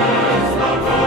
Deus,